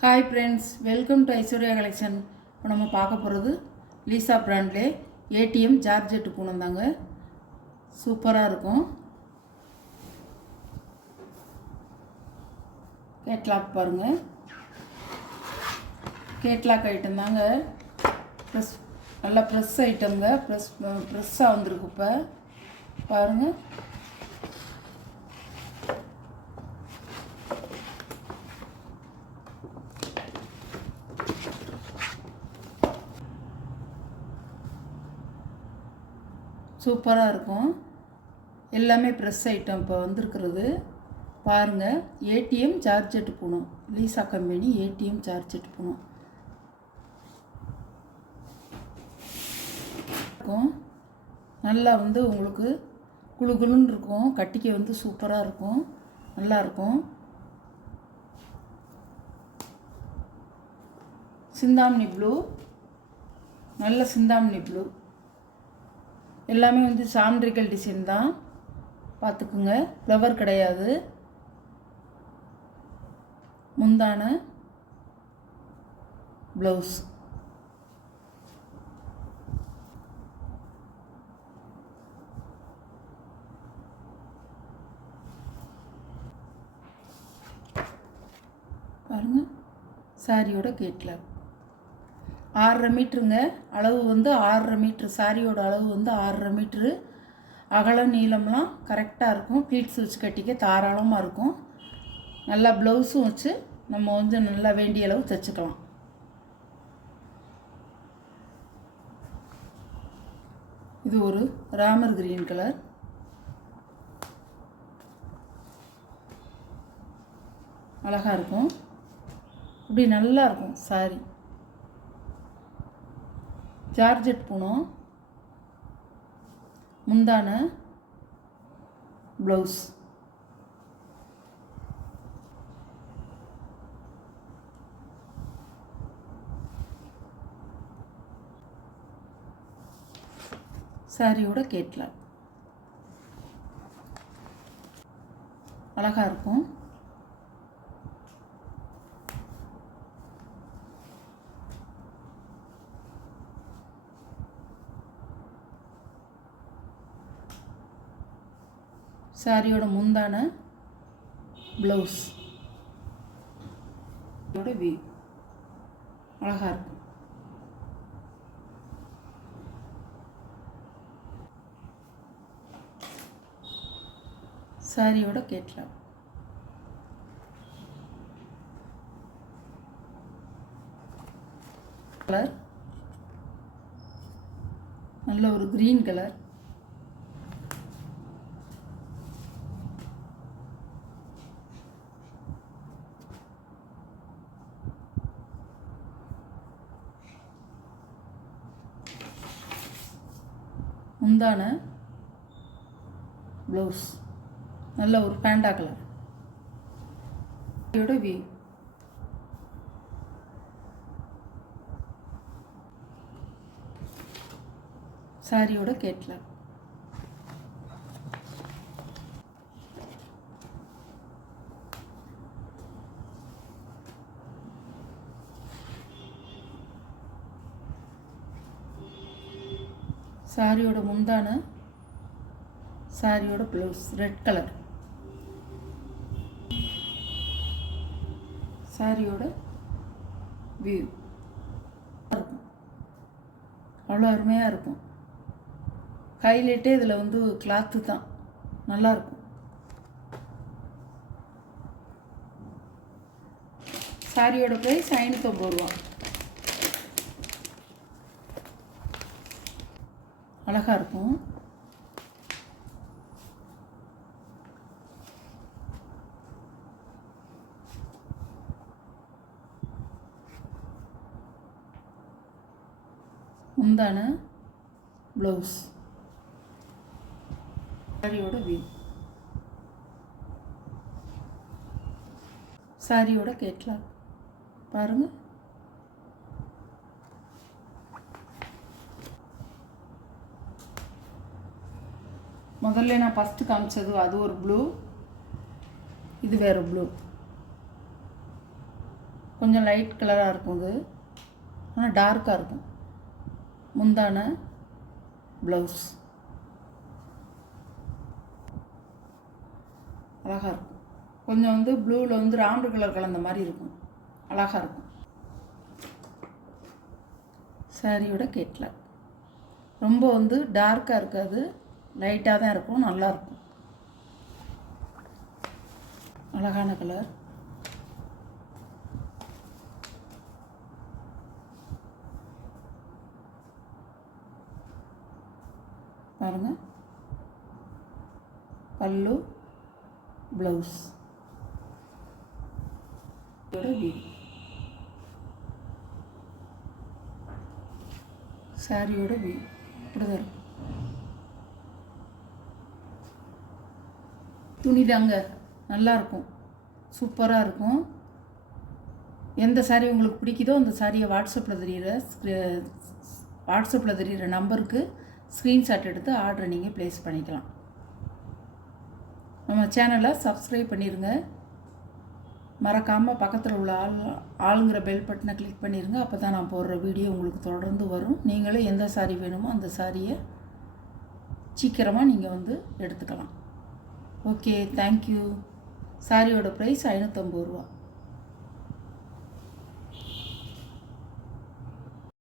Hi friends, welcome to Aishwarya collection. இப்போ நம்ம பார்க்க போகிறது லீசா பிராண்ட்லே ஏடிஎம் ஜார்ஜெட்டு பூனம் தாங்க. சூப்பராக இருக்கும். கேட்லாக் பாருங்கள். கேட்லாக் ஐட்டம் தாங்க. ப்ரெஸ் நல்லா ப்ரெஸ் ஐட்டம்ங்க. ப்ரெஸ்ஸாக வந்திருக்கு. இப்போ பாருங்கள். சூப்பராக இருக்கும். எல்லாமே ப்ரெஸ் ஐட்டம் இப்போ வந்திருக்கிறது பாருங்கள். ATM georgette Poonam, Lisa company ATM georgette Poonam இருக்கும். நல்லா உங்களுக்கு குழுன்னு இருக்கும். கட்டிக்க சூப்பராக இருக்கும், நல்லாயிருக்கும். சிந்தாமணி ப்ளூ, நல்ல சிந்தாமணி ப்ளூ. எல்லாமே சாம்ட்ரிக்கல் டிசைன் தான், பார்த்துக்குங்க. ஃப்ளவர் கிடையாது. முந்தான ப்ளவுஸ். பாருங்கள். சாரியோட கேட்லாக் 6.5 மீட்டருங்க. அளவு 6.5 மீட்ரு. சாரியோட அளவு 6.5 மீட்ரு. அகலம் நீளம்லாம் கரெக்டாக இருக்கும். ப்ளீட்ஸ் வச்சு கட்டிக்க தாராளமாக இருக்கும். நல்லா ப்ளவுஸும் வச்சு நம்ம நல்லா வேண்டிய அளவு தைச்சிக்கலாம். இது ஒரு ராமர் கிரீன் கலர். அழகாக இருக்கும். இப்படி நல்லா இருக்கும் சாரி. ஜார்ஜெட் பூனம், முந்தான ப்ளவுஸ். சாரியோட கேட்லாக் அழகாக இருக்கும். சாரியோட முந்தான ப்ளவுஸ் வியூ அழகாக இருக்கும். சாரியோட கேட்லாக் கலர் நல்ல ஒரு கிரீன் கலர். முந்தான ப்ளவுஸ் நல்ல ஒரு பேண்டா கலர். இதோட வியூ சாரியோட கேட்லாக் சாரியோட முந்தான சாரியோட ப்ளவுஸ் ரெட் கலர். சாரியோட வியூ இருக்கும். அவ்வளோ அருமையாக இருக்கும். ஹைலைட்டே இதில் கிளாத்து தான், நல்லாயிருக்கும். சாரியோட ப்ரைஸ் 590 ரூபா. அழகாக இருக்கும். முந்தான ப்ளவுஸ் சாரியோட வியூ சாரியோட கேட்லாக் பாருங்கள். முதல்ல நான் ஃபஸ்ட்டு காமிச்சது அது ஒரு ப்ளூ, இது வேறு ப்ளூ. கொஞ்சம் லைட் கலராக இருக்கும் இது, ஆனால் டார்க்காக இருக்கும். முந்தான ப்ளவுஸ் அழகாக இருக்கும். கொஞ்சம் வந்து ப்ளூவில் வந்து ராம்டு கலர் கலந்த மாதிரி இருக்கும், அழகாக இருக்கும். சாரியோட கேட்லாக் ரொம்ப வந்து டார்க்காக இருக்காது, லைட்டாக தான் இருக்கும், நல்லாயிருக்கும். அழகான கலர். பாருங்கள், பல்லு, ப்ளவுஸ், சாரியோட வியூ இப்படி தான் இருக்கும். துணி தாங்க நல்லாயிருக்கும், சூப்பராக இருக்கும். எந்த சாரீ உங்களுக்கு பிடிக்குதோ அந்த சாரியை வாட்ஸ்அப்பில் தெரிகிற நம்பருக்கு ஸ்க்ரீன்ஷாட் எடுத்து ஆர்டரை நீங்கள் ப்ளேஸ் பண்ணிக்கலாம். நம்ம சேனலை சப்ஸ்கிரைப் பண்ணிடுங்க. மறக்காமல் பக்கத்தில் உள்ள ஆளுங்கிற பெல் பட்டனை கிளிக் பண்ணிடுங்க. அப்போ தான் நான் போடுற வீடியோ உங்களுக்கு தொடர்ந்து வரும். நீங்களும் எந்த சாரீ வேணுமோ அந்த சாரியை சீக்கிரமாக நீங்கள் வந்து எடுத்துக்கலாம். Okay, thank you. சாரியோட ப்ரைஸ் 550 ரூபா.